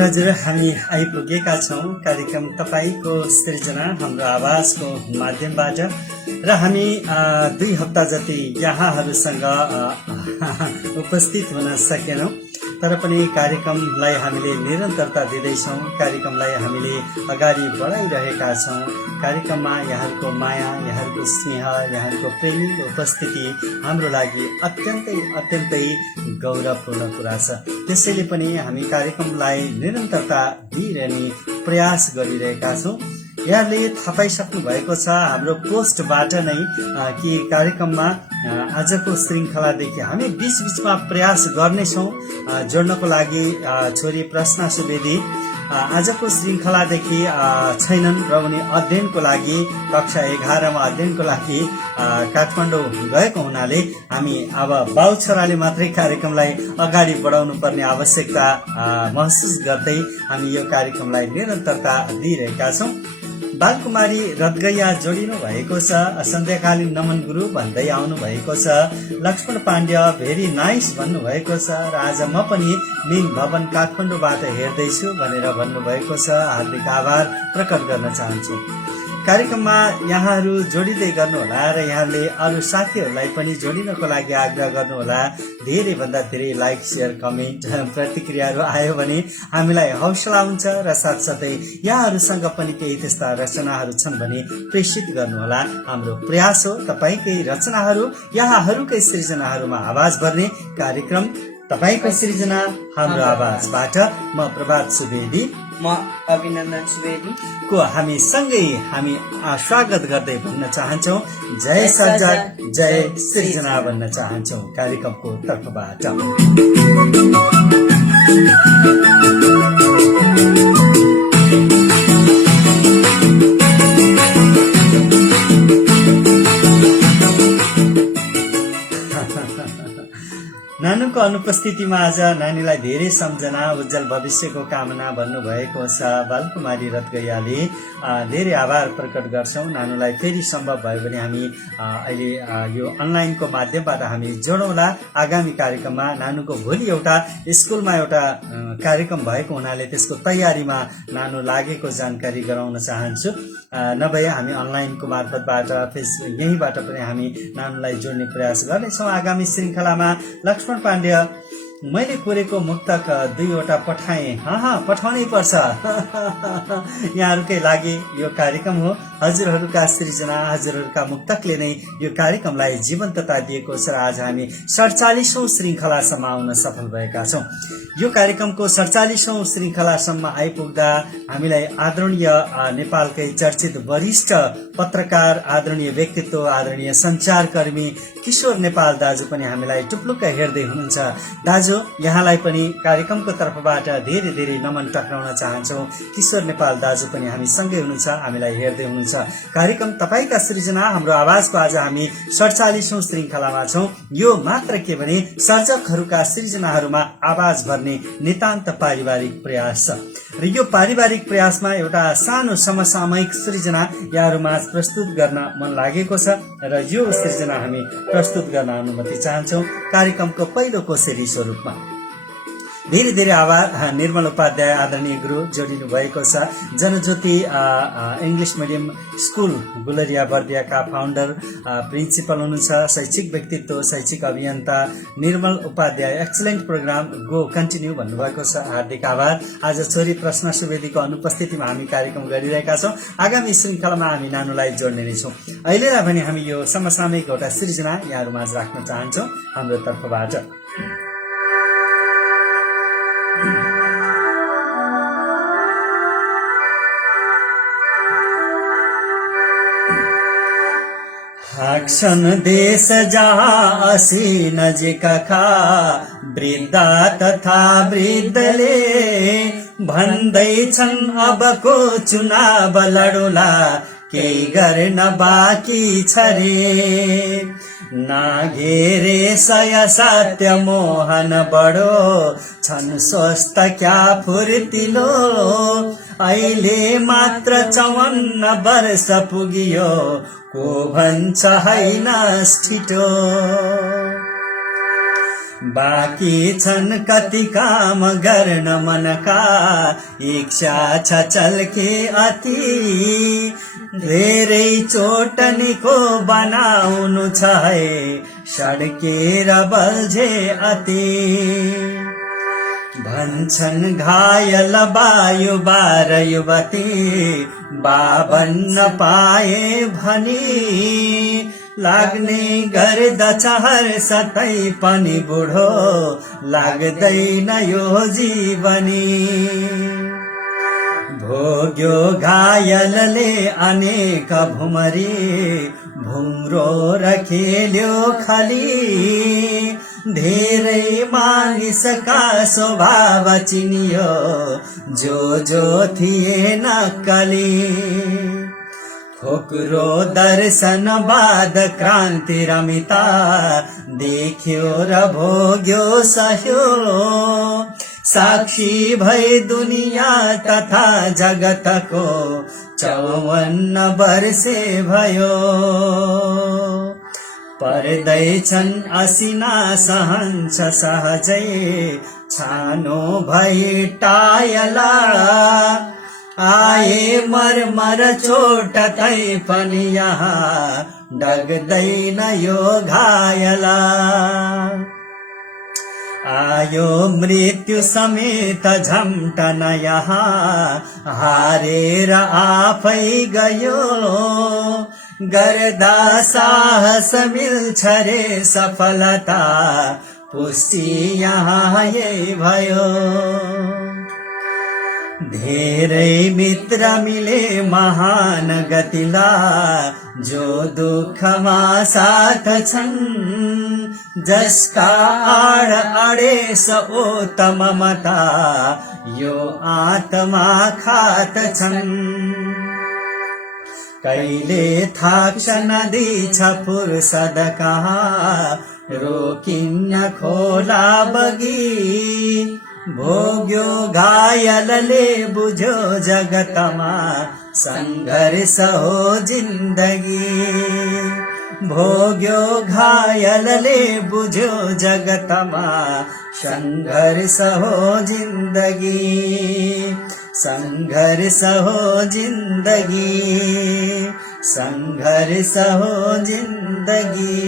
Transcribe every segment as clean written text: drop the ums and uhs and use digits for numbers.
हजुर हामी आइपुगेका छौँ कार्यक्रम तपाईको सृजना हाम्रो आवाजको माध्यमबाट र हामी 2 हप्ता जति यहाँहरूसँग उपस्थित हुन सकेनौं तर पनि कार्यक्रमलाई हामीले निरन्तरता दिँदैछौँ कार्यक्रमलाई हामीले अगाडि बढाइरहेका छौँ कार्यक्रममा यहाँहरूको माया यहाँहरूको स्नेह यहाँहरूको प्रेमी उपस्थिति हाम्रो लागि अत्यन्तै गौरवपूर्ण कुरा छ त्यसैले पनि हामी कार्यक्रमलाई निरन्तरता दिइरहने प्रयास गरिरहेका छौँ यहाँले थाहा पाइसक्नु भएको छ हाम्रो पोस्टबाट नै कि कार्यक्रममा आजको श्रृङ्खलादेखि हामी बीचमा प्रयास गर्नेछौँ जोड्नको लागि छोरी प्रश्न सुवेदी आजको श्रृङ्खलादेखि छैनन् र उनी अध्ययनको लागि कक्षा 11 मा अध्ययनको लागि काठमाडौँ गएको हुनाले हामी अब बाउ छोराले मात्रै कार्यक्रमलाई अगाडि बढाउनु पर्ने आवश्यकता महसुस गर्दै हामी यो कार्यक्रमलाई निरन्तरता दिइरहेका छौँ बालकुमारी रदगैया जोडिनु भएको छ सन्ध्याकालीन नमन गुरु भन्दै आउनु भएको छ लक्ष्मण पाण्ड्य भेरी नाइस भन्नु भएको छ र आज म पनि मेन भवन काठमाडौँबाट हेर्दैछु भनेर भन्नुभएको छ हार्दिक आभार प्रकट गर्न चाहन्छु कार्यक्रममा यहाँहरू जोडिँदै गर्नुहोला र यहाँले अरू साथीहरूलाई पनि जोडिनको लागि आग्रह गर्नुहोला धेरै भन्दा धेरै लाइक शेयर कमेन्ट प्रतिक्रियाहरू आयो भने हामीलाई हौसला हुन्छ र साथसाथै यहाँहरूसँग पनि केही त्यस्ता रचनाहरू छन् भने प्रेषित गर्नुहोला हाम्रो प्रयास हो तपाईकै रचनाहरू यहाँहरूकै सृजनाहरूमा आवाज भर्ने कार्यक्रम तपाईको सृजना हाम्रो आवाजबाट म प्रभात सुवेदी म अभिनन्दन सुवेदी को हामी सँगै हामी स्वागत गर्दै भन्न चाहन्छौँ जय सर्जक जय सृजना भन्न चाहन्छौँ कार्यक्रमको तर्फबाट नानुको अनुपस्थितिमा आज नानीलाई धेरै सम्झना उज्जवल भविष्यको कामना भन्नुभएको छ बालकुमारी रदगैयाले धेरै आभार प्रकट गर्छौँ नानुलाई फेरि सम्भव भयो भने हामी अहिले यो अनलाइनको माध्यमबाट हामी जोडौँला आगामी कार्यक्रममा नानुको भोलि एउटा स्कुलमा एउटा कार्यक्रम भएको हुनाले त्यसको तयारीमा नानु लागेको जानकारी गराउन चाहन्छु नभए हामी अनलाइनको मार्फतबाट फेसबुक यहीँबाट पनि हामी नानुलाई जोड्ने प्रयास गर्नेछौँ आगामी श्रृङ्खलामा लक्ष्मण पाण्ड्य मैले कोरेको मुक्तक 2वटा पठाएँ पठाउनै पर्छ यहाँहरूकै लागि यो कार्यक्रम हो हजुरहरूका सृजना हजुरहरूका मुक्तकले नै यो कार्यक्रमलाई जीवन्तता दिएको छ र आज हामी 47औं श्रृङ्खलासम्म आउन सफल भएका छौँ यो कार्यक्रमको 47औं श्रृङ्खलासम्म आइपुग्दा हामीलाई आदरणीय नेपालकै चर्चित वरिष्ठ पत्रकार आदरणीय व्यक्तित्व आदरणीय सञ्चारकर्मी किशोर नेपाल दाजु पनि हामीलाई टुप्लुक्क हेर्दै हुनुहुन्छ दाजु यहाँलाई पनि कार्यक्रमको तर्फबाट धेरै धेरै नमन टक्राउन चाहन्छौँ किशोर नेपाल दाजु पनि हामी सँगै हुनुहुन्छ हामीलाई हेर्दै हुनुहुन्छ कार्यक्रम तपाईका सृजना हाम्रो आवाजको आज हामी 47औं श्रृङ्खलामा छौँ यो मात्र के भने सर्जकहरूका सृजनाहरूमा आवाज भर्ने नितान्त पारिवारिक प्रयास छ र यो पारिवारिक प्रयासमा एउटा सानो समसामयिक सृजना यहाँहरूमा प्रस्तुत गर्न मन लागेको छ र यो सृजना हामी प्रस्तुत गर्न अनुमति चाहन्छौँ कार्यक्रमको पहिलो कोसेली स्वरूपमा धेरै धेरै आभार निर्मल उपाध्याय आदरणीय गुरु जोडिनु भएको छ Janajyoti English medium school Gulariya बर्दियाका फाउन्डर प्रिन्सिपल हुनुहुन्छ शैक्षिक व्यक्तित्व शैक्षिक अभियन्ता Nirmal Upadhyay excellent program go continue भन्नुभएको छ हार्दिक आभार आज छोरी प्रश्न सुवेदीको अनुपस्थितिमा हामी कार्यक्रम गरिरहेका छौँ आगामी श्रृङ्खलामा हामी नानुलाई जोड्ने नै छौँ अहिलेलाई भने हामी यो समसामयिक एउटा सृजना यहाँहरूमाझ राख्न चाहन्छौँ हाम्रो तर्फबाट हाँक्छन् देश जहाँ असी नजिकका वृद्ध तथा वृद्धले भन्दैछन् अबको चुनाव लडौला केही गर्न बाँकी छ रे नाघेरे सय सत्य मोहन बडो छन् स्वस्थ क्या फुर्तिलो अहिले मात्र 54 वर्ष पुगियो को भन्छ हैन छिटो बाँकी छन् कति काम गर्न मनका, इच्छा छ चल्के अति, धेरै चोट निको बनाउनु छ है, सड्केर बल्झे अति। भन्छन् घायल वायु बार युवती, बाबन्न पाए भनी, लाग्ने गर्दछ हर्ष तै पनि बुढो, लाग्दैन यो जीवनी। भोग्यो घायलले अनेक भुमरी, भुम्रो र खेल्यो खली, धेरै मानिसका स्वभाव चिनियो, जो थिए नक्कली। खोक्रो दर्शन बाद क्रान्ति रमिता, देख्यो र भोग्यो सह्यो, साक्षी भई दुनिया तथा जगतको 54 वर्षे भयो। पर्दैछन् असिना सहन्छ सहजै, छानो भई टायला, आए मर चोट तै पनि यहाँ, डग्दैन यो घायला। आयो मृत्यु समेत झम्टन यहाँ, हारेर आफै गयो, गर्दा साहस मिल्छ रे सफलता, पुष्टि यहाँ यही भयो। धेरै मित्र मिले महान गतिला, जो दुःखमा साथ छन्, जसका आड अडेस ओत ममता, यो आत्मा खात छन्। कहिले थाक्छ नदी छ फुर्सद कहाँ, रोकिन्न खोला बगी, भोग्यो घायलले बुझ्यो जगतमा, संघर्ष हो जिन्दगी। भोग्यो घायलले बुझ्यो जगतमा, संघर्ष हो जिन्दगी, संघर्ष हो जिन्दगी, संघर्ष हो जिन्दगी।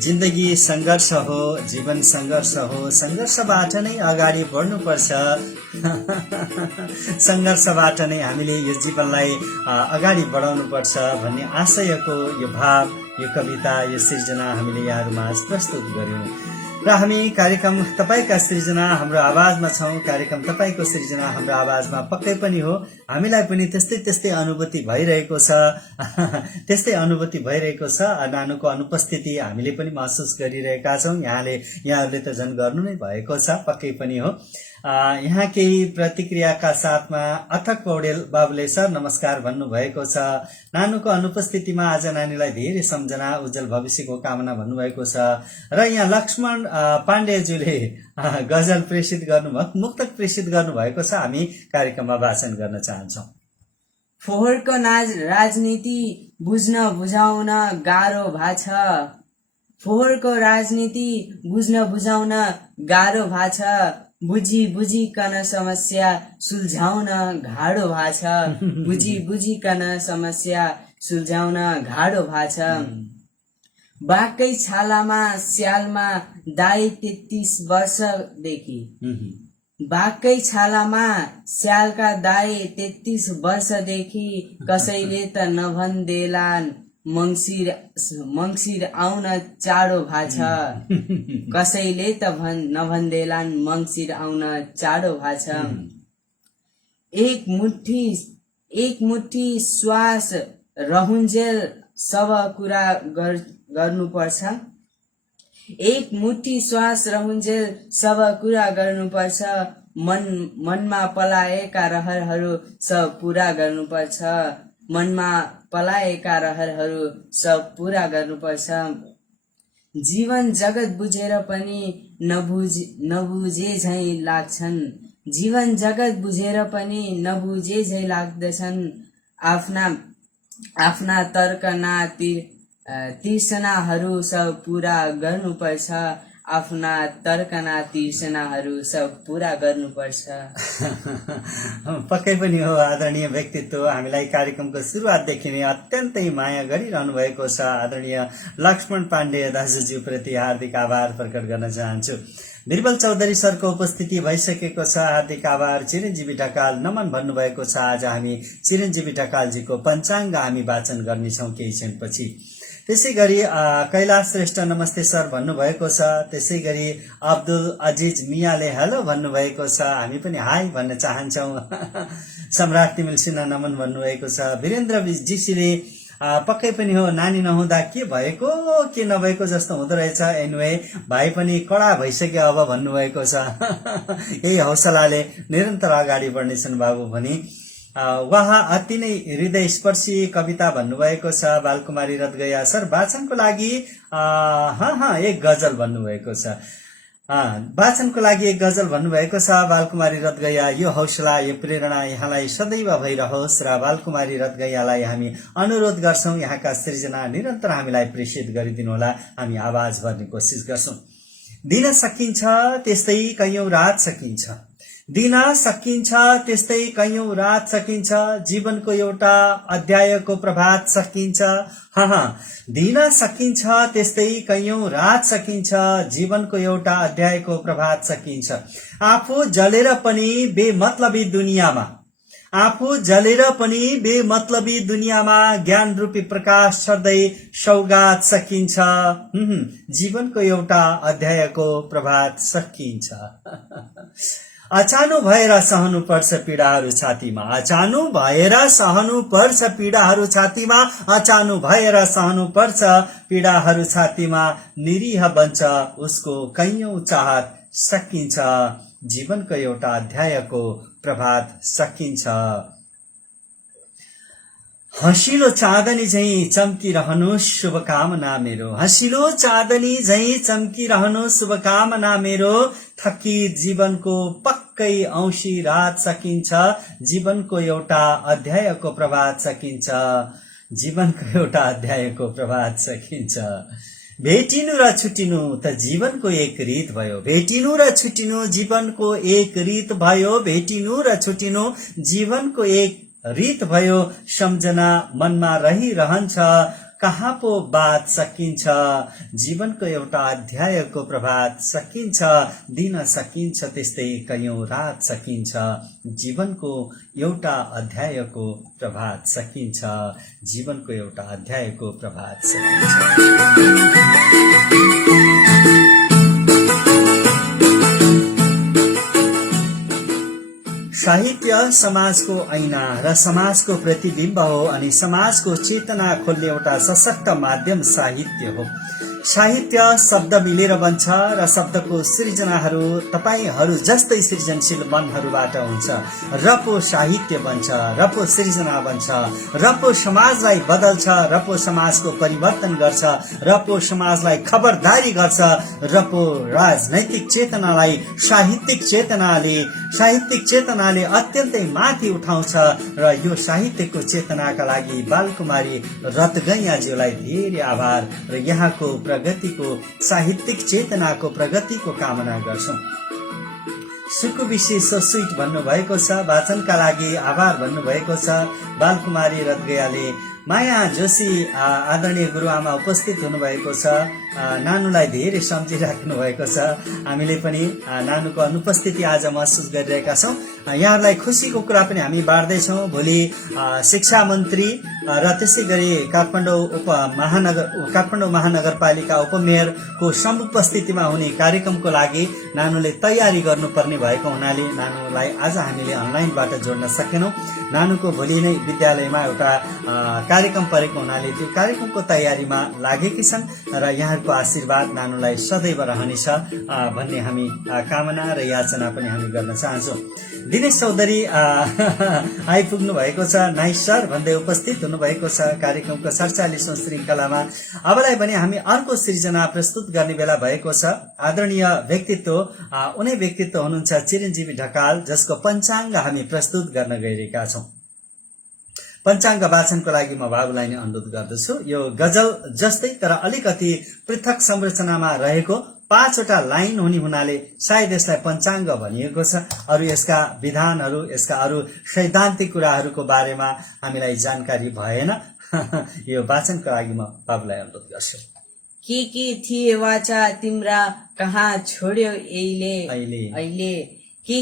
जिन्दगी संघर्ष हो, जीवन संघर्ष हो, संघर्षबाट नै अगाडि बढ्नुपर्छ। संघर्षबाट नै हामीले यो जीवनलाई अगाडि बढाउनुपर्छ भन्ने आशयको यो भाव, यो कविता, यो सृजना हामीले यहाँहरूमा प्रस्तुत गर्यौं। र हामी कार्यक्रम तपाईका सृजना हाम्रो आवाजमा छौं। कार्यक्रम तपाईको सृजना हाम्रो आवाजमा पक्कै पनि हो। हामीलाई पनि त्यस्तै अनुभूति भइरहेको छ। त्यस्तै अनुभूति भइरहेको छ। नानुको अनुपस्थिति हामीले पनि महसुस गरिरहेका छौं। यहाँहरूले त झन् गर्नु नै भएको छ, पक्कै पनि हो। यहाँ केही प्रतिक्रियाका साथमा अथक पौडेल बाबुले सर नमस्कार भन्नुभएको छ। नानुको अनुपस्थितिमा आज नानीलाई धेरै सम्झना, उज्जवल भविष्यको कामना भन्नुभएको छ। र यहाँ लक्ष्मण पाण्डेज्यूले गजल प्रेषित गर्नुभएको, मुक्तक प्रेषित गर्नुभएको छ। हामी कार्यक्रममा वाचन गर्न चाहन्छौं। फोहोरको राजनीति बुझ्न बुझाउन गाह्रो भाछ, फोहोरको राजनीति बुझ्न बुझाउन गाह्रो भाछ, बुझिकन समस्या सुल्झाउन गाह्रो भाछ, बुझिकन समस्या सुल्झाउन गाह्रो भाछ। बाकै छालामा स्यालमा दाई 33 वर्षदेखि, बाकै छालामा स्यालका दाई 33 वर्षदेखि, कसैले त नभन्देलान् मङ्सिर आउन चाँडो भाछ, कसैले त नभन्देलान् मङ्सिर आउन चाँडो भाछ। एक मुठी श्वास रहुन्जेल सब कुरा गर्नुपर्छ, एक मुठी श्वास रहुन्जेल सब कुरा गर्नुपर्छ, मनमा पलाएका रहरहरू सब पूरा गर्नुपर्छ, मनमा पलाएका रहरहरू सब पूरा गर्नुपर्छ। जीवन जगत बुझेर पनि नबुझे झैँ लाग्छन्। जीवन जगत बुझेर पनि नबुझे झैँ लाग्दछन्। आफ्ना तर्कना तिर्सनाहरू सब पूरा गर्नुपर्छ। आफ्ना तर्कना तिर्सनाहरू सब पूरा गर्नुपर्छ। पक्कै पनि हो। आदरणीय व्यक्तित्व हामीलाई कार्यक्रमको सुरुवातदेखि नै अत्यन्तै माया गरिरहनु भएको छ। आदरणीय लक्ष्मण पाण्डे दाजुज्यूप्रति हार्दिक आभार प्रकट गर्न चाहन्छु। बिरबल चौधरी सरको उपस्थिति भइसकेको छ। हार्दिक आभार। चिरञ्जीवी ढकाल नमन भन्नुभएको छ। आज हामी चिरञ्जीवी ढकालजीको पञ्चाङ्ग हामी वाचन गर्नेछौँ केही क्षणपछि। त्यसै गरी कैलाश श्रेष्ठ नमस्ते सर भन्नुभएको छ। त्यसै गरी अब्दुल अजिज मियाले हेलो भन्नुभएको छ। हामी पनि हाई भन्न चाहन्छौँ। सम्राट तिमिल सिन्हा नमन भन्नुभएको छ। वीरेन्द्र जीसीले पक्कै पनि हो, नानी नहुँदा के भएको के नभएको जस्तो हुँदो रहेछ। एनवे भाइ पनि कडा भइसक्यो अब भन्नुभएको छ। यही हौसलाले निरन्तर अगाडि बढ्नेछन् बाबु भनी उहाँ अति नै हृदयस्पर्शी कविता भन्नुभएको छ। बालकुमारी रथगया सर वाचनको लागि एक गजल भन्नुभएको छ। वाचनको लागि एक गजल भन्नुभएको छ बालकुमारी रथगया। यो हौसला यो प्रेरणा यहाँलाई सदैव भइरहोस् र बालकुमारी रथगयालाई हामी अनुरोध गर्छौं यहाँका सृजना निरन्तर हामीलाई प्रेषित गरिदिनुहोला। हामी आवाज भर्ने कोसिस गर्छौं। दिन सकिन्छ त्यस्तै कैयौं रात सकिन्छ। दिन सकिन्छ त्यस्तै कैयौं रात सकिन्छ। जीवनको एउटा अध्यायको प्रभात सकिन्छ। दिन सकिन्छ त्यस्तै कैयौं रात सकिन्छ। जीवनको एउटा अध्यायको प्रभात सकिन्छ। आफू जलेर पनि बेमतलबी दुनियाँमा ज्ञान रूपी प्रकाश छर्दै सौगात सकिन्छ। जीवनको एउटा अध्यायको प्रभात सकिन्छ। अचानो भएर सहनु पर्छ पीडाहरू छातीमा। अचानो भएर सहनु पर्छ पीडाहरू छातीमा। अचानो भएर सहनु पर्छ पीडाहरू छातीमा। निरीह बन्छ उसको कैयौं चाहत सकिन्छ। जीवनको एउटा अध्यायको प्रभात सकिन्छ। हँसिलो चाँदनी झैं चम्किरहनु शुभकामना मेरो। हँसिलो चाँदनी झैं चम्किरहनु शुभकामना मेरो। थकित जीवनको पक्कै औँसी रात सकिन्छ। जीवनको एउटा अध्यायको प्रभात सकिन्छ। जीवनको एउटा अध्यायको प्रभात सकिन्छ। भेटिनु र छुटिनु त जीवनको एक रीत भयो। भेटिनु र छुटिनु जीवनको एक रीत भयो। भेटिनु र छुटिनु जीवनको एक रीत भयो। सम्झना मनमा रहिरहन्छ। कहाँ पो बात सकिन्छ। जीवनको एउटा अध्यायको प्रभात सकिन्छ। दिन सकिन्छ त्यस्तै कैयौं रात सकिन्छ। जीवनको एउटा अध्यायको प्रभात सकिन्छ। जीवनको एउटा अध्यायको प्रभात सकिन्छ। साहित्य समाजको ऐना र समाजको प्रतिबिम्ब हो अनि समाजको चेतना खोल्ने एउटा सशक्त माध्यम साहित्य हो। साहित्य शब्द मिलेर बन्छ र शब्दको सृजनाहरू तपाईहरू जस्तै सृजनशील मनहरूबाट हुन्छ। र पो साहित्य बन्छ, र पो सृजना बन्छ, र पो समाजलाई बदल्छ, र पो समाजको परिवर्तन गर्छ, र पो समाजलाई खबरदारी गर्छ, र पो राजनैतिक चेतनालाई साहित्यिक चेतनाले अत्यन्तै माथि उठाउँछ। र यो साहित्यको चेतनाका लागि बालकुमारी रथगैयाज्यूलाई धेरै आभार र यहाँको प्रगतिको साहित्यिक चेतनाको प्रगतिको कामना गर्छौं। सुकुविशेष स्वीट भन्नुभएको छ। वाचनका लागि आभार भन्नुभएको छ बालकुमारी रथगयाले। माया जोशी आदरणीय गुरुआमा उपस्थित हुनुभएको छ। नानुलाई धेरै सम्झिराख्नु भएको छ। हामीले पनि नानुको अनुपस्थिति आज महसुस गरिरहेका छौं। यहाँहरूलाई खुसीको कुरा पनि हामी बाँड्दैछौँ। भोलि शिक्षा मन्त्री र त्यसै गरी काठमाडौँ महानगरपालिका उपमेयरको समुपस्थितिमा हुने कार्यक्रमको लागि नानुले तयारी गर्नुपर्ने भएको हुनाले नानुलाई आज हामीले अनलाइनबाट जोड्न सकेनौं। नानुको भोलि नै विद्यालयमा एउटा कार्यक्रम परेको हुनाले त्यो कार्यक्रमको तयारीमा लागेकी छन् र यहाँहरूको आशीर्वाद नानुलाई सदैव रहनेछ भन्ने हामी कामना र याचना पनि हामी गर्न चाहन्छौँ। दिनेश चौधरी आइपुग्नु भएको छ, नाइस सर भन्दै उपस्थित हुनुभएको छ कार्यक्रमको 47औं श्रृङ्खलामा। अबलाई पनि हामी अर्को सृजना प्रस्तुत गर्ने बेला भएको छ। आदरणीय व्यक्तित्व उनै व्यक्तित्व हुनुहुन्छ चिरञ्जीवी ढकाल, जसको पञ्चाङ्ग हामी प्रस्तुत गर्न गइरहेका छौँ। पञ्चाङ्ग वाचनको लागि म बाबुलाई नै अनुरोध गर्दछु। यो गजल जस्तै तर अलिकति पृथक संरचनामा रहेको 5वटा लाइन हुने हुनाले सायद यसलाई पञ्चाङ्ग भनिएको छ। अरू यसका विधानहरू, यसका अरू सैद्धान्तिक कुराहरूको बारेमा हामीलाई जानकारी भएन। यो वाचनको लागि म बाबुलाई अनुरोध गर्छु। के थिए वाचा तिम्रा कहाँ छोड्यो अहिले के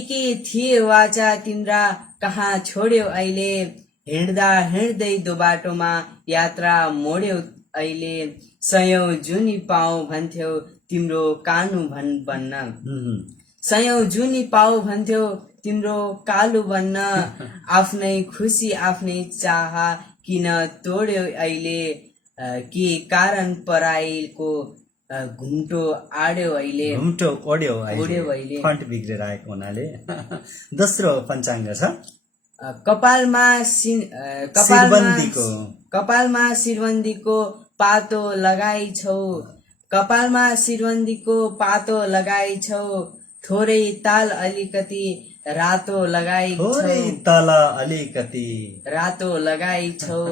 थिए वाचा तिम्रा कहाँ छोड्यो अहिले, हिँड्दा हिँड्दै दो बाटोमा यात्रा मोड्यो अहिले, सयौं जुनी पाऊ भन्थ्यौ तिम्रो कानु बन्न, सयौं जुनी पाऊ भन्थ्यौ तिम्रो कालु बन्न, आफ्नै खुसी आफ्नै चाह किन तोड्यो अहिले, के कारण पराईको घुम्टो आड्यो अहिले, घुम्टो ओड्यो अहिले, फन्ट बिग्रेर आएको हुनाले। दोस्रो पञ्चाङ्ग छ कपालमा शिरबन्दीको पातो लगाइछौ, कपालमा शिरबन्दीको पातो लगाइछौ, थोरै ताल अलिकति रातो लगाइछौ,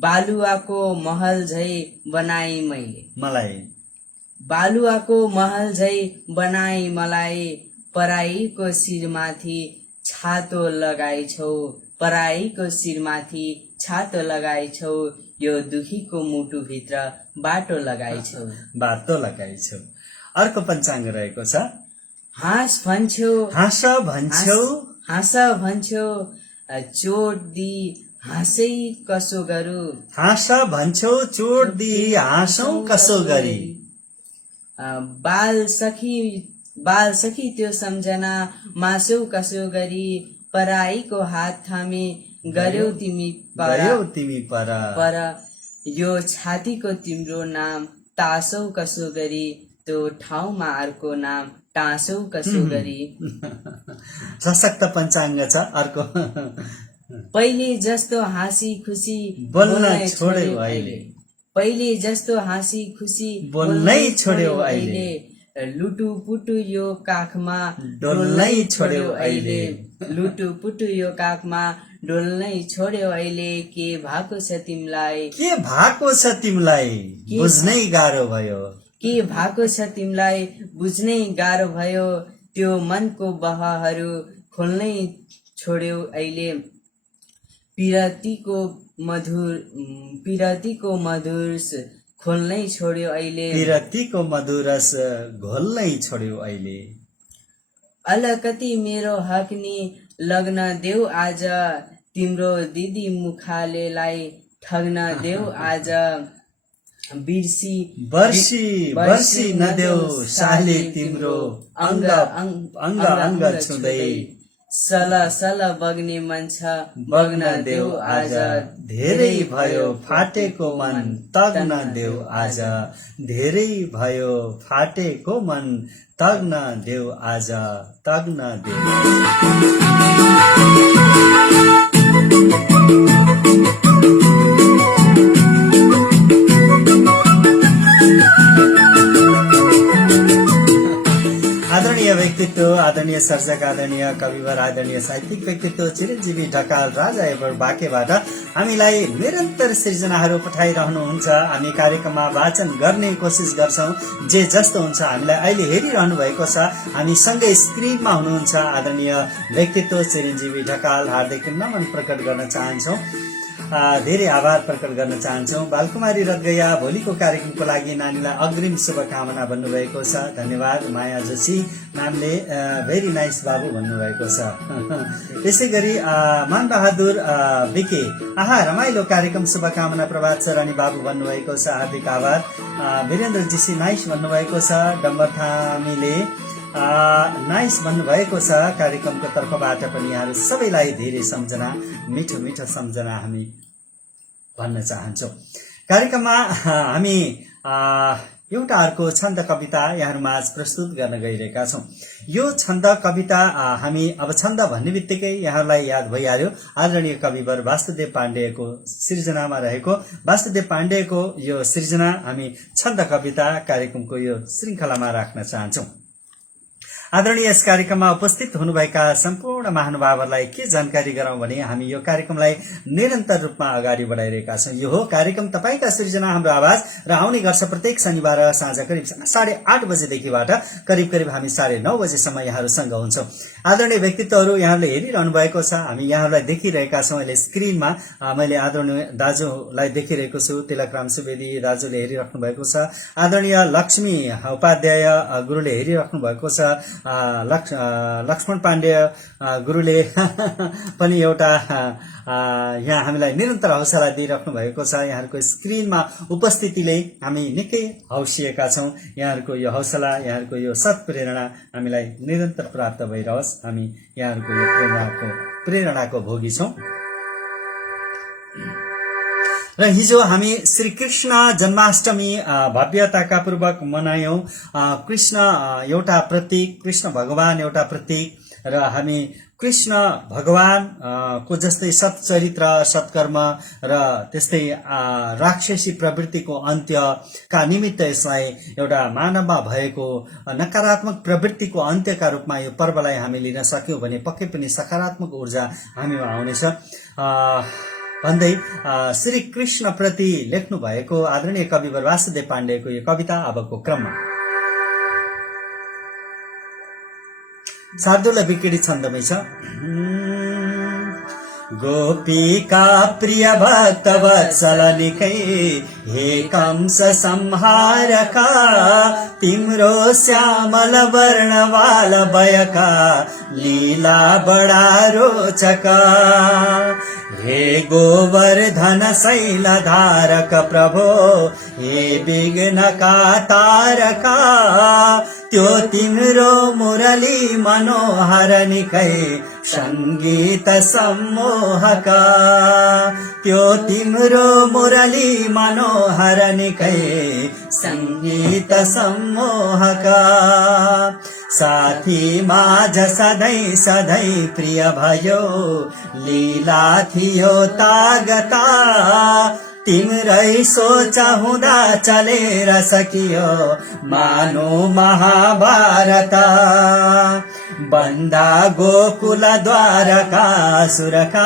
बालुवाको महल झै बनाई मलाई, बालुवाको महल झै बनाई मलाई, पराईको शिरमाथि छातो लगाइछौ, पराईको शिरमाथि छातो लगाइछौ, यो दुखीको मुटुभित्र बाटो लगाइछौ। अर्को पञ्चाङ्ग रहेको छ हाँस भन्छौ चोट दि हाँसै कसो गरू, हाँस भन्छौ चोट दि हाँसौ कसो गरी, बाल सखी त्यो सम्झना मासौ कसो गरी, पराईको हात थामे गऱ्यौ तिमी पर, यो छातीको तिम्रो नाम तासौ कसो गरी, त्यो ठाउँमा अर्को नाम टाँसौ कसो गरी। सशक्त पञ्चाङ्ग छ। अर्को पहिले जस्तो हाँसी खुसी बोल्न छोड्यौ अहिले, पहिले जस्तो हाँसी खुसी बोल्नै छोड्यौ अहिले, लुटु पुटु यो काखमा डोल्नै छोड्यौ अहिले, लुटु पुटु यो काखमा डोल्नै छोड्यौ अहिले, के भएको छ तिमीलाई, के भएको छ तिमीलाई बुझ्नै गाह्रो भयो, के भएको छ तिमीलाई बुझ्नै गाह्रो भयो, त्यो मनको बहहरू खोल्नै छोड्यौ अहिले, पिरतीको मधुर खोल्नै छोड्यो अहिले, पिरतीको मधुरस घोल्नै छोड्यो अहिले, अलकति मेरो हकनी लग्न देऊ आज, तिम्रो दिदी मुखालेलाई ठग्न देऊ आज, बर्सी नदेऊ साले तिम्रो अङ्ग छुँदै, सल बग्ने मन छ बग्न देऊ आज, धेरै भयो फाटेको मन तग्न देऊ आज, धेरै भयो फाटेको मन तग्न देऊ आज, तग्न देऊ। आदरणीय व्यक्तित्व, आदरणीय सर्जक, आदरणीय कविवर, आदरणीय साहित्यिक व्यक्तित्व चिरञ्जीवी ढकाल राजा एवं बाँकेबाट हामीलाई निरन्तर सृजनाहरू पठाइरहनुहुन्छ। हामी कार्यक्रममा वाचन गर्ने कोसिस गर्छौं। जे जस्तो हुन्छ हामीलाई अहिले हेरिरहनु भएको छ, हामी सँगै स्क्रिनमा हुनुहुन्छ आदरणीय व्यक्तित्व चिरञ्जीवी ढकाल, हार्दिक नमन प्रकट गर्न चाहन्छौं। धेरै आभार प्रकट गर्न चाहन्छौँ। बालकुमारी रदगैया भोलिको कार्यक्रमको लागि नानीलाई अग्रिम शुभकामना भन्नुभएको छ। धन्यवाद। माया जोशी नामले भेरी नाइस बाबु भन्नुभएको छ। त्यसै गरी मानबहादुर बिके रमाइलो कार्यक्रम शुभकामना प्रभात सरानी बाबु भन्नुभएको छ, हार्दिक आभार। वीरेन्द्र जीसी नाइस भन्नुभएको छ। डम्बर थामीले नाइस भन्नुभएको छ। कार्यक्रमको तर्फबाट पनि यहाँहरू सबैलाई धेरै सम्झना, मिठो मिठो सम्झना हामी भन्न चाहन्छौँ। कार्यक्रममा हामी एउटा अर्को छन्द कविता यहाँहरूमा आज प्रस्तुत गर्न गइरहेका छौँ। यो छन्द कविता हामी अब छन्द भन्ने बित्तिकै यहाँहरूलाई याद भइहाल्यो आदरणीय कविवर वासुदेव पाण्डेको सृजनामा रहेको वासुदेव पाण्डेको यो सृजना हामी छन्द कविता कार्यक्रमको यो श्रृङ्खलामा राख्न चाहन्छौँ। आदरणीय यस कार्यक्रममा उपस्थित हुनुभएका सम्पूर्ण महानुभावहरूलाई के जानकारी गराउँ भने हामी यो कार्यक्रमलाई निरन्तर रूपमा अगाडि बढाइरहेका छौँ। यो हो कार्यक्रम तपाईका सृजना हाम्रो आवाज र आउने गर्छ प्रत्येक शनिबार साँझ करिब 8:30 बजेदेखिबाट करिब हामी 9:30 बजेसम्म यहाँहरूसँग हुन्छौँ। आदरणीय व्यक्तित्वहरू यहाँहरूले हेरिरहनु भएको छ, हामी यहाँहरूलाई देखिरहेका छौँ। अहिले स्क्रिनमा मैले आदरणीय दाजुलाई देखिरहेको छु, तिलकराम सुवेदी दाजुले हेरिराख्नु भएको छ, आदरणीय लक्ष्मी उपाध्याय गुरुले हेरिराख्नु भएको छ, लक्ष्मण पाण्डेय गुरुले पनि एउटा यहाँ हामीलाई निरन्तर हौसला दिइराख्नु भएको छ। यहाँहरूको स्क्रिनमा उपस्थितिले हामी निकै हौसिएका छौँ। यहाँहरूको यो हौसला, यहाँहरूको यो सत्प्रेरणा हामीलाई निरन्तर प्राप्त भइरहोस्। हामी यहाँहरूको यो प्रेरणाको भोगी छौँ। र हिजो हामी श्री कृष्ण जन्माष्टमी भव्यताका पूर्वक मनायौं। कृष्ण एउटा प्रतीक, कृष्ण भगवान एउटा प्रतीक र हामी कृष्ण भगवान को जस्तै सच्चरित्र, सत्कर्म र त्यस्तै राक्षसी प्रवृत्तिको अन्त्यका निमित्त यसलाई एउटा मानवमा भएको नकारात्मक प्रवृत्तिको अन्त्यका रूपमा यो पर्वलाई हामी लिन सक्यौं भने पक्कै पनि सकारात्मक ऊर्जा हामीमा आउनेछ भन्दै श्री कृष्ण प्रति लेख्नु भएको आदरणीय कविवर वासुदेव पाण्डेको यो कविता अबको क्रममा शार्दूल विकिडी छन्दमै छ। गोपिका प्रिय भक्त वत्सल निकै हे कंस संहारका तिम्रो श्यामल वर्णवाल बयका लीला बडा रोचका हे गोवर्धन शैलधारक प्रभो हे विघ्नका तारका त्यो तिम्रो मुरली मनोहर निकै संगीत सम्मोहका त्यो तिम्रो मुरली मनोहर निकै संगीत सम्मोहका साथी माझ सधैँ सधैँ प्रिय भयो लीला थियो तागता तिम्रै सोच हुँदा चलेर सकियो मानो महाभारत बन्दा गोकुल द्वारका सुरका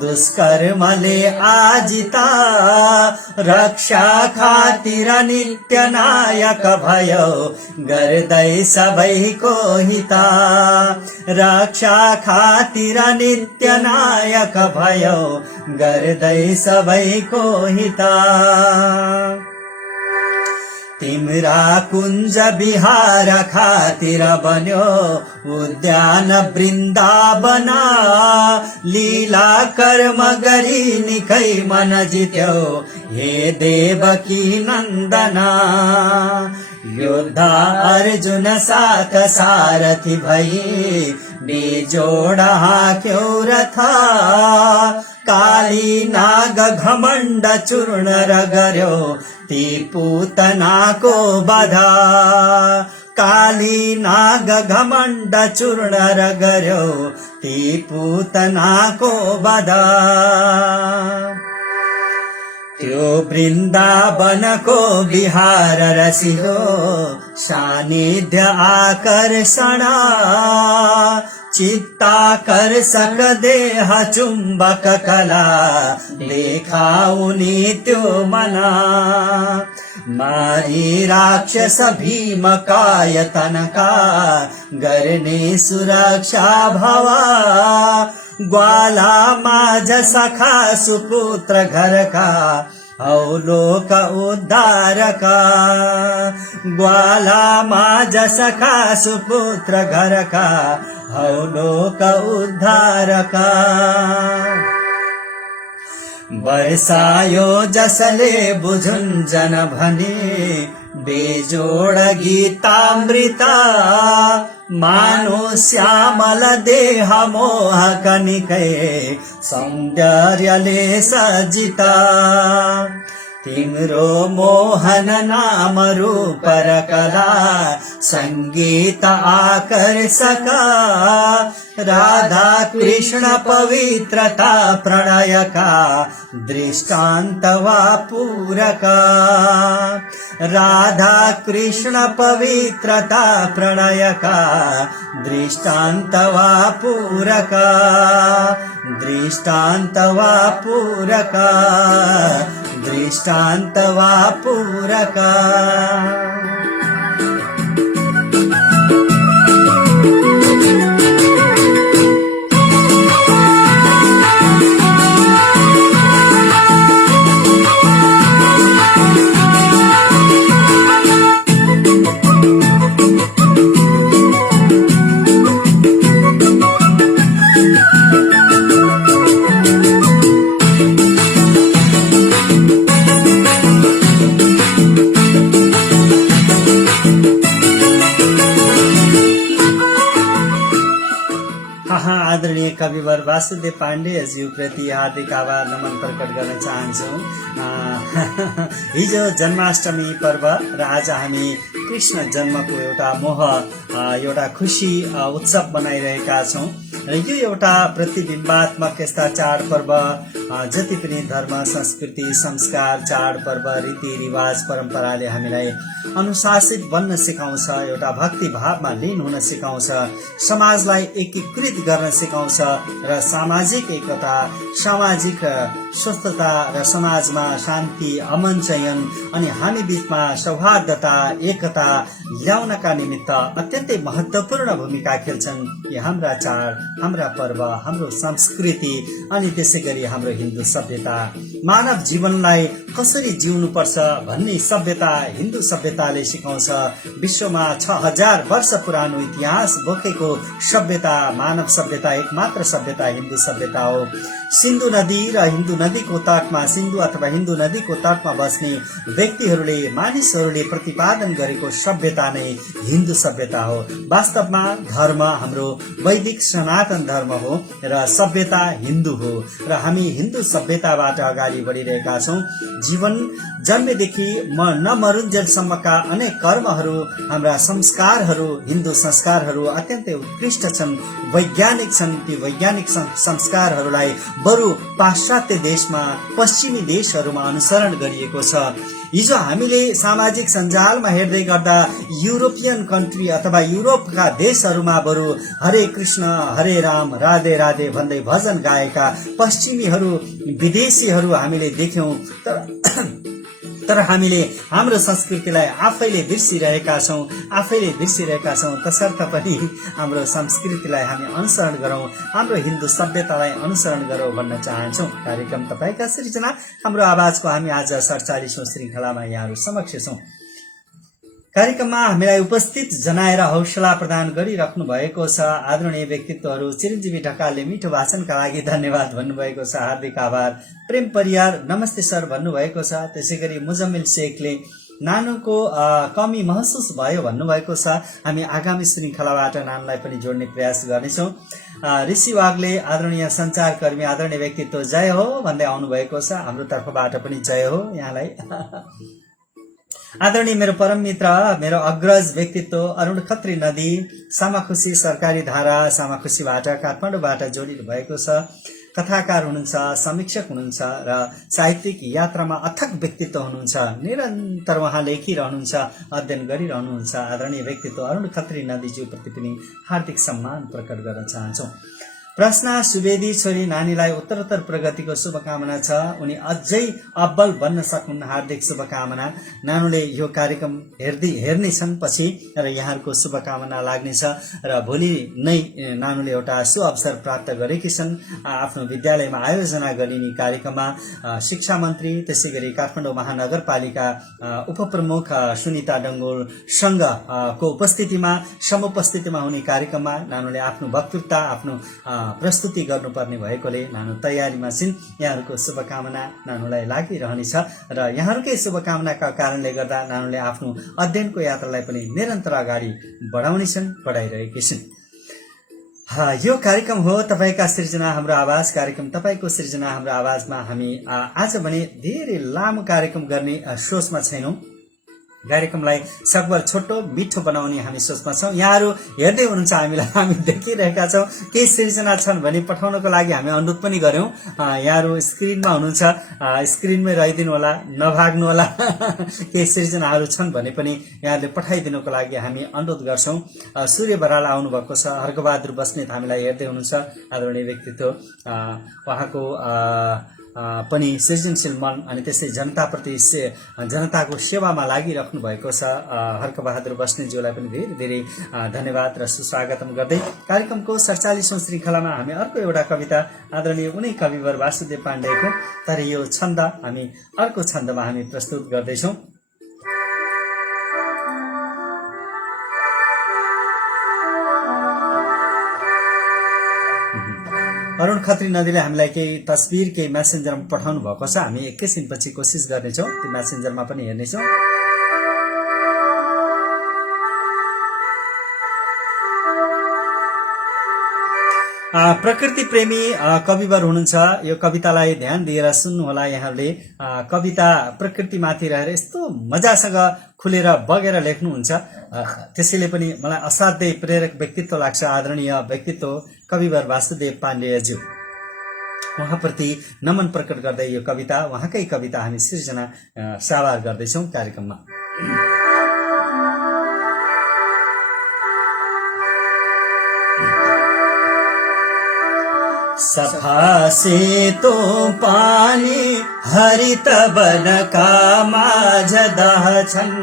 दुष्कर्मले आजिता रक्षा खातिर नित्य नायक भयो गर्दै सबैको हिता रक्षा खातिर नित्य नायक भयो गर्दै सबैको हिता तिम्रा कुञ्ज विहार खातिर बन्यो उद्यान वृन्दावना लीला कर्म गरी निकै मन जित्यो हे देवकी नन्दना योद्ध अर्जुन साथ सारथी भई बेजोड हाक्यो रथा काली नाग घमण्ड चूर्ण गर्यो ती पूतनाको बधा काली नाग घमण्ड चूर्ण गर्यो ती पूतनाको बधा त्यो वृन्दावनको विहार रसिलो सानिध्य आकर्षणा चित्ताकर्षक देह चुम्बक कला देखाउनी त्यो मना मारी राक्षस भीम कायतनका गर्ने सुरक्षा भवा ग्वाला माझ सखा सुपुत्र घरका औ लोक उद्धारका ग्वाला माझ सखा सुपुत्र घरका औ लोक उद्धारका बरसायो जसले बुझुन् जन भने बेजोड गीतामृता मानो श्यामल देह मोहक निकै सौन्दर्यले सजिता तिम्रो मोहन नाम रूप र कला संगीत आकर्षक राधा कृष्ण पवित्रता प्रणयका दृष्टान्त वा पूरका राधा कृष्ण पवित्रता प्रणयका दृष्टान्त वा पूरका दृष्टान्त वा पूरका दृष्टान्त वा पूरका आदरणीय कविवर वासुदेव पाण्डेज्यू प्रति हार्दिक आभार नमन प्रकट गर्न चाहन्छौँ। हिजो जन्माष्टमी पर्व र आज हामी कृष्ण जन्मको एउटा मोह एउटा खुसी उत्सव मनाइरहेका छौँ र यो एउटा प्रतिबिम्बात्मक यस्ता चाडपर्व जति पनि धर्म संस्कृति संस्कार चाडपर्व रीतिरिवाज परम्पराले हामीलाई अनुशासित बन्न सिकाउँछ, एउटा भक्ति भावमा लीन हुन सिकाउँछ, समाजलाई एकीकृत गर्न सिकाउँछ र सामाजिक एकता सामाजिक स्वस्थता र समाजमा शान्ति अमन चयन अनि हामी बीचमा सौहार्दता एकता ल्याउनका निमित्त अत्यन्तै महत्त्वपूर्ण भूमिका खेल्छन् यी हाम्रा चाड हाम्रा पर्व हाम्रो संस्कृति अनि त्यसै गरी हाम्रो हिन्दू सभ्यता। मानव जीवनलाई कसरी जिउनुपर्छ भन्ने सभ्यता हिन्दू सभ्यताले सिकाउँछ। विश्वमा 6000 वर्ष पुरानो इतिहास बोकेको सभ्यता मानव सभ्यता एकमात्र सभ्यता हिन्दू सभ्यता हो। सिन्धु नदी र हिन्दू नदीको तटमा सिन्धु अथवा हिन्दू नदीको तटमा बस्ने व्यक्तिहरूले मानिसहरूले प्रतिपादन गरेको सभ्यता नै हिन्दू सभ्यता हो। वास्तवमा धर्म हाम्रो वैदिक सनातन धर्म हो र सभ्यता हिन्दू हो र हामी हिन्दू सभ्यताबाट अगाडि बढिरहेका छौँ। जीवन जन्मेदेखि नमरुन्जेलसम्मका अनेक कर्महरू हाम्रा संस्कारहरू हिन्दू संस्कारहरू अत्यन्तै उत्कृष्ट छन्, वैज्ञानिक छन्। ती वैज्ञानिक संस्कारहरूलाई बरु पाश्चात्य देशमा पश्चिमी देशहरूमा अनुसरण गरिएको छ। हिजो हामीले सामाजिक सञ्जालमा हेर्दै गर्दा युरोपियन कन्ट्री अथवा युरोपका देशहरूमा बरु हरे कृष्ण हरे राम राधे राधे भन्दै भजन गाएका पश्चिमीहरू विदेशीहरू हामीले देख्यौं। तर हामीले हाम्रो संस्कृतिलाई आफैले बिर्सिरहेका छौं। तसर्थ पनि हाम्रो संस्कृतिलाई हामी अनुसरण गरौं, हाम्रो हिन्दू सभ्यतालाई अनुसरण गरौं भन्न चाहन्छौं। कार्यक्रम तपाईका सृजना हाम्रो आवाजको हामी आज 47औं श्रृंखलामा यहाँहरू समक्ष छौं। कार्यक्रममा हामीलाई उपस्थित जनाएर हौसला प्रदान गरिराख्नु भएको छ आदरणीय व्यक्तित्वहरू चिरञ्जीवी ढकालले मिठो भाषणका लागि धन्यवाद भन्नुभएको छ, हार्दिक आभार। प्रेम परियार नमस्ते सर भन्नुभएको छ। त्यसैगरी मुजम्मिल शेखले नानुको कमी महसुस भयो भन्नुभएको छ। हामी आगामी श्रृंखलाबाट नानुलाई पनि जोड्ने प्रयास गर्नेछौँ। ऋषि वागले आदरणीय संचारकर्मी आदरणीय व्यक्तित्व जय हो भन्दै आउनु भएको छ। हाम्रो तर्फबाट पनि जय हो यहाँलाई। आदरणीय मेरो परम मित्र मेरो अग्रज व्यक्तित्व अरुण खत्री नदी सामाखुसी सरकारी धारा सामाखुसीबाट काठमाडौँबाट जोडिनु भएको छ। कथाकार हुनुहुन्छ, समीक्षक हुनुहुन्छ र साहित्यिक यात्रामा अथक व्यक्तित्व हुनुहुन्छ। निरन्तर उहाँ लेखिरहनुहुन्छ, अध्ययन गरिरहनुहुन्छ। आदरणीय व्यक्तित्व अरुण खत्री नदीज्यू प्रति पनि हार्दिक सम्मान प्रकट गर्न चाहन्छौँ। प्रश्न सुवेदी छोरी नानीलाई उत्तरोत्तर प्रगतिको शुभकामना छ। उनी अझै अब्बल बन्न सकुन्, हार्दिक शुभकामना। नानुले यो कार्यक्रम हेर्नेछन् पछि र यहाँहरूको शुभकामना लाग्नेछ र भोलि नै नानुले एउटा सुअवसर प्राप्त गरेकी छन्। आफ्नो विद्यालयमा आयोजना गरिने कार्यक्रममा शिक्षा मन्त्री त्यसै गरी काठमाडौँ महानगरपालिका उपप्रमुख सुनिता डङ्गोल संघको उपस्थितिमा समुपस्थितिमा हुने कार्यक्रममा नानुले आफ्नो वक्तृता आफ्नो प्रस्तुति गर्नुपर्ने भएकोले नानु तयारीमा छिन्। यहाँहरूको शुभकामना नानुलाई लागिरहनेछ र यहाँहरूकै शुभकामनाका कारणले गर्दा नानुले आफ्नो अध्ययनको यात्रालाई पनि निरन्तर अगाडि बढाइरहेकी छिन्। यो कार्यक्रम हो तपाईका सृजना हाम्रो आवाज। कार्यक्रम तपाईको सृजना हाम्रो आवाजमा हामी आज भने धेरै लामो कार्यक्रम गर्ने सोचमा छैनौं। कार्यक्रमलाई सकभर छोटो मिठो बनाउने हामी सोचमा छौं। यहाँहरू हेर्दै हुनुहुन्छ हामीलाई, हामी देखिरहेका छौं। केही सृजना छन् भने पठाउनको लागि हामी अनुरोध पनि गर्यौं। यहाँहरू स्क्रिनमा हुनुहुन्छ, स्क्रिनमै रहिदिनु होला, नभाग्नु होला। केही सृजनाहरू छन् भने पनि यहाँहरूले पठाइदिनुको लागि हामी अनुरोध गर्छौं। सूर्य बराल आउनु भएको छ, हर्कबहादुर बस्नेत हामीलाई हेर्दै हुनुहुन्छ, आदरणीय व्यक्तित्व। उहाँको पनि सृजनशील मन अनि त्यसै जनताप्रति जनताको सेवामा लागिराख्नु भएको छ। हर्कबहादुर बस्नेतज्यूलाई पनि धेरै धेरै धन्यवाद र सुस्वागतम गर्दै कार्यक्रमको 47औं श्रृङ्खलामा हामी अर्को एउटा कविता आदरणीय उनै कविवर वासुदेव पाण्डेको, तर यो छन्द हामी अर्को छन्दमा हामी प्रस्तुत गर्दैछौं। अरुण खत्री नदीले हामीलाई केही तस्बिर केही मेसेन्जरमा पठाउनु भएको छ। हामी एकैछिनपछि कोसिस गर्नेछौँ, त्यो मेसेन्जरमा पनि हेर्नेछौँ। प्रकृति प्रेमी कविवर हुनुहुन्छ, यो कवितालाई ध्यान दिएर सुन्नुहोला यहाँहरूले। कविता प्रकृतिमाथि रहेर यस्तो मजासँग खुलेर बगेर लेख्नुहुन्छ, त्यसैले पनि मलाई असाध्यै प्रेरक व्यक्तित्व लाग्छ। आदरणीय व्यक्तित्व कविवर वासुदेव पाण्डेज्यू, उहाँप्रति नमन प्रकट गर्दै यो कविता, उहाँकै कविता हामी सृजना सावार गर्दैछौँ कार्यक्रममा। सफा सेतो पानी हरित बनका माझ दहछन्,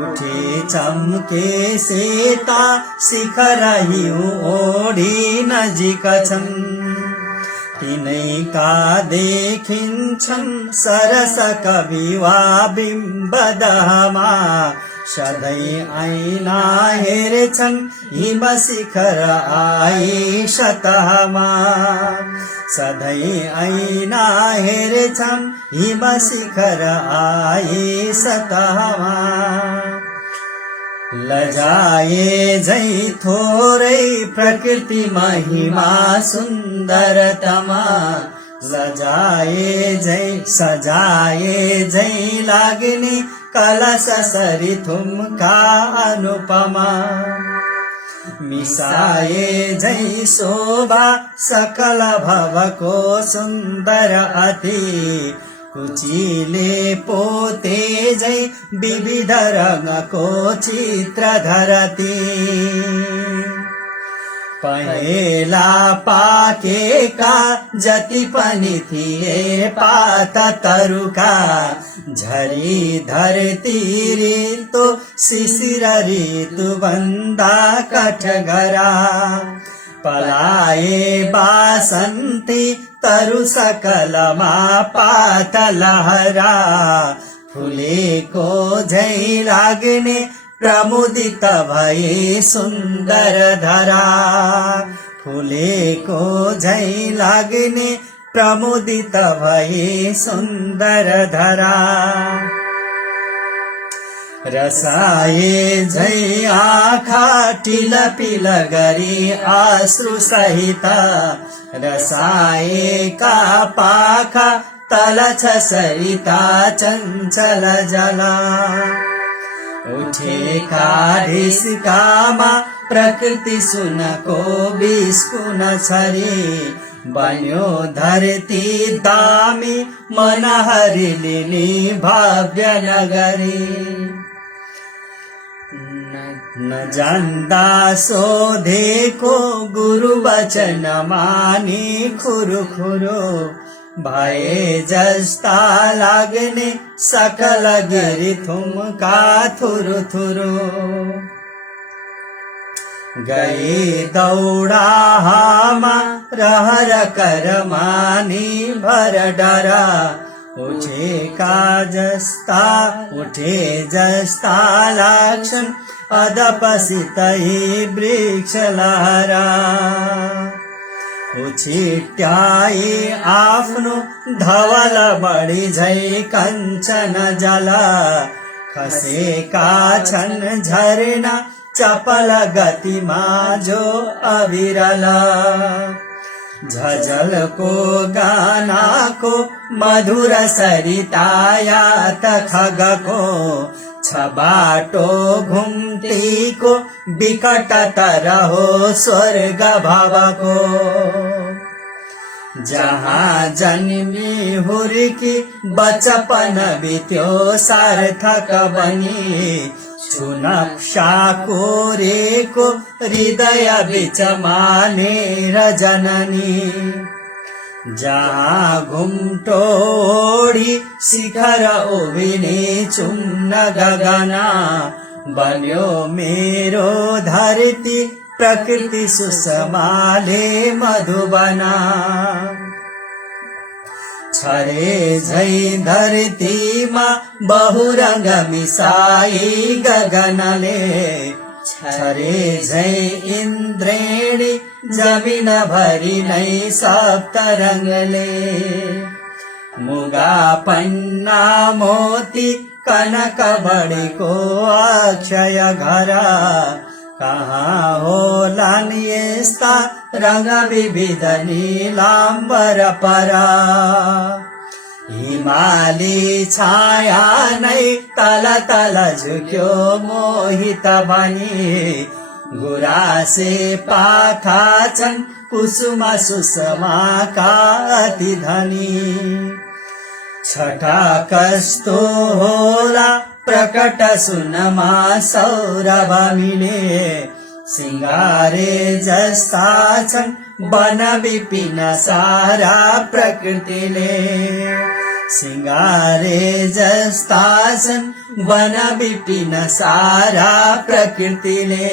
उठे चम्के सेता शिखर हिउँ ओढी नजिक छन्। तिनैका देखिन्छन् सरस कविवा बिम्ब दहमा, सधैँ ऐना हेर्छन् हिम शिखर आई सतहमा। सधैँ ऐना हेर्छन् हिम शिखर आई सतहमा। लजाए झै थोरै प्रकृति महिमा सुन्दरतमा, लजाए झै सजाए झै लाग्ने कलश सरी थुम्का अनुपमा। मिसाए झै शोभा सकल भवको सुन्दर अति, कुचिले पोते झै विविध रङको चित्र धरती। पहेला पाकेका जति पनि थिए पात तरुका, झरी धरती ऋतु शिशिर ऋतु भन्दा कठघरा। पलाए बासन्ती तरु सकलमा पात लहरा, फुलेको झै लाग्ने प्रमुदित भए सुन्दर धरा। फुलेको झै लाग्ने प्रमुदित भए सुन्दर धरा। रसाए झै आँखा टिल पिल गरी आश्रु सहित, रसाएका पाखा तलछ सरिता चञ्चल जला। उठेका ढिस्कामा प्रकृति सुनको बिस्कुन छरी, बन्यो धरती दामी मन हरिलिनी भव्य नगरी। न जान्दा सोधेको गुरु वचन मानी खुरुखुरु, भए जस्ता लाग्ने सकल गिरी थुम्का थुरु थुरु। गए दौडाहामा रहर कर मानी भर डरा, उठे जस्ता लाग्छन् अदपसितै वृक्ष लहरा। उछिट्याई आफ्नो धवल बढी झै कञ्चन जल खसेका छन् झरना चपल गतिमा जो अविरल झझलको गानाको मधुर सरिताया त खगको छ बाटो घुम्तीको विकट तरहो स्वर्ग भवको जहाँ जन्मी हुर्की बचपन बित्यो सार्थक बनी छुन साकोरेको हृदय बिचमा नेर जननी जहाँ घुम्टो ओढी शिखर उभिने चुम्न गगना बन्यो मेरो धरती प्रकृति सुषमाले मधुबना छरे झै धरतीमा बहुरंग मिसाई गगनले छरे झै इन्द्रेणी जमिन भरि नै सप्तरंगले मुगा पन्ना मोती कनक बढीको अक्षय घरा कहाँ होलान् यस्ता रंग विविध नीलाम्बर परा हिमाली छाया नै तल तल झुक्यो मोहित बनी गुरासे पाखा छन् कुसुम सुषमाका अति धनी छठा कस्तो होला प्रकट सुनमा सौरभ मिले सिंगारे जस्ता छन् वन विपिन सारा प्रकृतिले सिंगारे जस्ता छन् वन विपिन सारा प्रकृतिले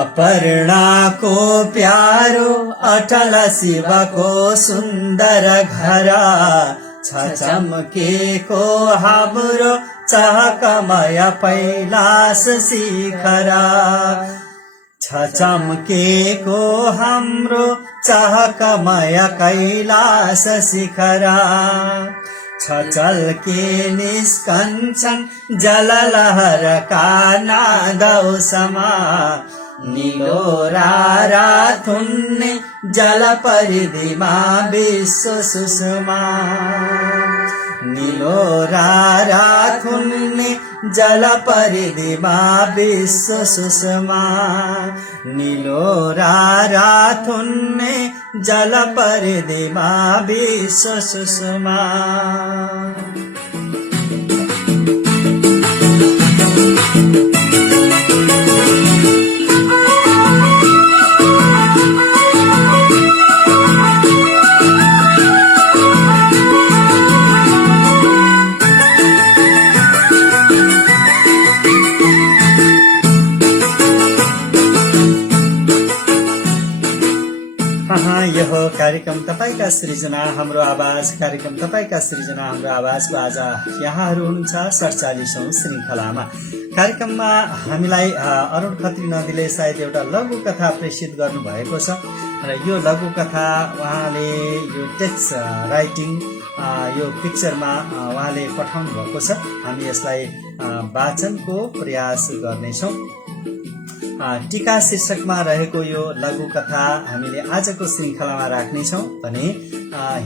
अपर्णाको प्यारो अटल शिवको सुन्दर घर छचम्केको हाम्रो चहकमय कैलाश शिखरा छचम्केको हाम्रो चहकमय कैलाश शिखरा छचल्के निस्कन्छन् जललहरका नादौसमा निलोरारा थुन्ने जल परिधिमा विश्व सुषमा निलोरारा थुन्ने जल परिधिमा विश्व सुषमा निलोरारा थुन्ने जल परिधिमा विश्व सुषमा यो कार्यक्रम तपाईका सृजना हाम्रो आवाज कार्यक्रम तपाईका सृजना हाम्रो आवाजको आज यहाँहरू हुनुहुन्छ 47औं श्रृङ्खलामा कार्यक्रममा हामीलाई अरुण खत्री नदीले सायद एउटा लघु कथा प्रेषित गर्नुभएको छ र यो लघु कथा उहाँले यो टेक्स्ट राइटिङ यो पिक्चरमा उहाँले पठाउनु भएको छ हामी यसलाई वाचनको प्रयास गर्नेछौँ टीका शीर्षकमा रहेको यो लघु कथा हामीले आजको श्रृङ्खलामा राख्नेछौँ भने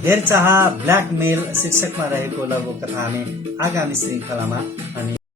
हेरचाह ब्ल्याकमेल शीर्षकमा रहेको लघु कथा हामी आगामी श्रृङ्खलामा हामी